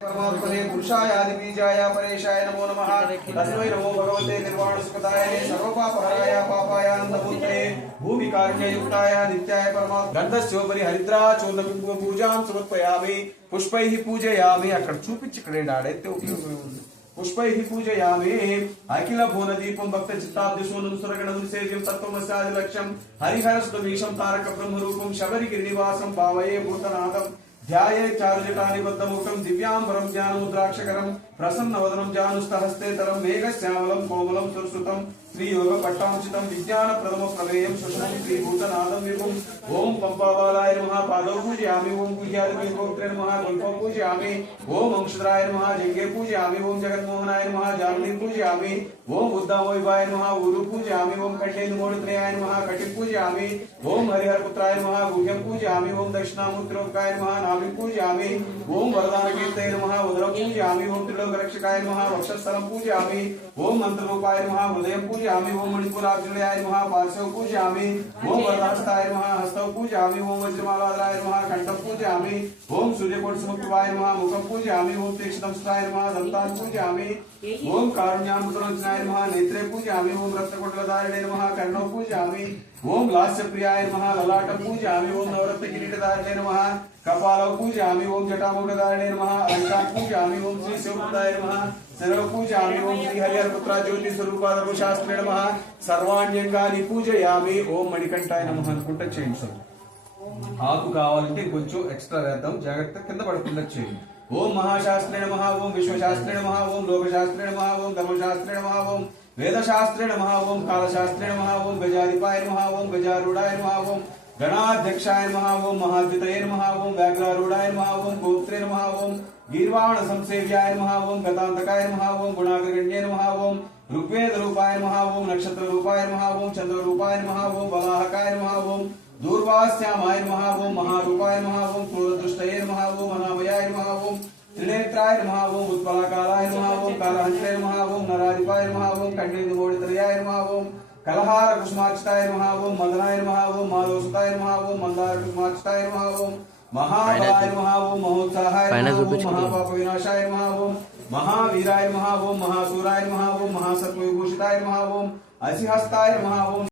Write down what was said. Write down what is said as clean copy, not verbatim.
परमात्मने पुरुषाय आदिबीजाय परेशाय नमो नमः। तस्मै नमो भगवते निर्वाणसुखदाय सर्वपापहराय पापायानन्दमूर्तये भूमिकारुण्ययुक्ताय नित्याय परमात्मने गन्धस्योपरि हरिद्राचूर्णबिम्ब पूजां समर्पयामि पुष्पैः पूजयामि। अక్కడ చూపించి ఇక్కడ ఆడైతే ఉపయోగం ఉంది। पुष्पैः पूजयामि अखिल भुवन दीपं भक्त चित्ताब्दिशूनं सुरगणं सेव्यं तत्त्वमस्यादि लक्ष्यं हरिहर सुतमीशं तारक ब्रह्म रूपं शबरिगिरिनिवासं भावये भूतनाथं ध्याये चारुजटानिबद्धमुखं दिव्यांबरं ज्ञानमुद्राक्षकरं प्रसन्नवदनं जानुस्तहस्तेतरं मेघश्यामलं कोमलं सुरसुतं श्रीयोग पट्टांशितं विज्ञानप्रदम प्रमेयं सुषमं श्रीभूतनाथं विभुं ओं पंपाबालाय नमः पादौ पूजयामि ओं पूज्यादिगोत्रे नमः कल्पं पूजयामि ओं अंशुधराय नमः जंगे पूजयामि ओं जगन्मोहनाय नमः जानुनी पूजयामि ओं बुद्धामोहिवाय नमः ऊरु पूजयामि ओं कण्ठेन्दुमोळित्रयाय नमः कटिं पूजयामि ओं हरिहरपुत्राय नमः गुह्यं पूजयामि ओं दक्षिणामूर्तिलोकाय नमः नाभिं पूजयामि ओं वरदानकीर्तये नमः उदरं पूजयामि ओं त्रिलोकरक्षकाय नमः वक्षस्थलं पूजयामि ओं मंत्ररूपाय नमः हृदयं पूजयामि ओं मणिपुरार्जुनाय नमः पार्श्वं पूजयामि ओं वरदहस्ताय नमः हस्तौ पूजयामि ओं वज्रमालाधराय नमः कंठं पूजयामि ओं सूर्यकोटिसमप्रभाय नमः मुखं पूजयामि ओं तीक्ष्णदंष्टाय नमः दन्तान् पूजयामि ओं कारुण्यामृतलोचनाय नमः नेत्रे पूजयामि ओं रत्नकुण्डलधारिणे नमः कर्णौ पूजयामि ओं लास्यप्रियाय नमः ललाटं पूजयामि ओं नवरत्नकिरीटधारिणे नमः कपालौ पूजयामि ओं जटामुकुटधारिणे नमः अलङ्कां पूजयामि ओं श्री शिवप्रदाय नमः सर्व पूजयामि ओं श्री हरिहरपुत्रा ज्योतिस्वरूपा धर्मशास्त्रे नमः सर्वाण्यंगानि पूजयामि ओं मणिकण्ठाय नमः అనుకుంటా చేయండి సార్ ఆకు కావాలంటే కొంచెం ఎక్స్ట్రా వేద్దాం జాగ్రత్త కింద పడకుండా చేయండి ఓం మహాశాస్త్రే నమః ఓం విశ్వశాస్త్రే నమః ఓం లోకశాస్త్రే నమః ఓం ధర్మశాస్త్రే నమః ఓం వేదశాస్త్రే నమః ఓం కాలశాస్త్రే నమః ఓం గజాధిపాయ నమః ఓం గజారూఢాయ నమః ఓం गणाध्यक्षाय नमः ओं महाद्वितये नमः ओं व्याघ्रारूढाय नमः ओं गोप्त्रे नमः ओं गीर्वाण संसेव्याय नमः ओं गतान्तकाय नमः ओं गुणाग्रगण्ये नमः ओं ऋग्वेदरूपाय नमः ओं नक्षत्ररूपाय नमः ओं चन्द्ररूपाय नमः ओं वराहकाय नमः ओं दूर्वास्यामाय नमः ओं महारूपाय नमः ओं क्रोधदृष्टये नमः ओं अनामयाय नमः ओं त्रिनेत्राय नमः ओं उत्पलाकालाय नमः ओं कालहंत्रे नमः ओं नराधिपाय नमः ओं कण्डेन्दुमोळित्रयाय नमः ओं कलहार कुसुमार्चिताय नमः ओं मदनाय नमः ओं मालोसुताय नमः ओं मंदार कुसुमार्चिताय नमः ओं महाबलाय नमः ओं महोत्साहाय नमः ओं महापाप विनाशाय नमः ओं महावीराय नमः ओं महासूराय नमः ओं महासत्वविभूषिताय नमः ओं असिहस्ताय नमः ओं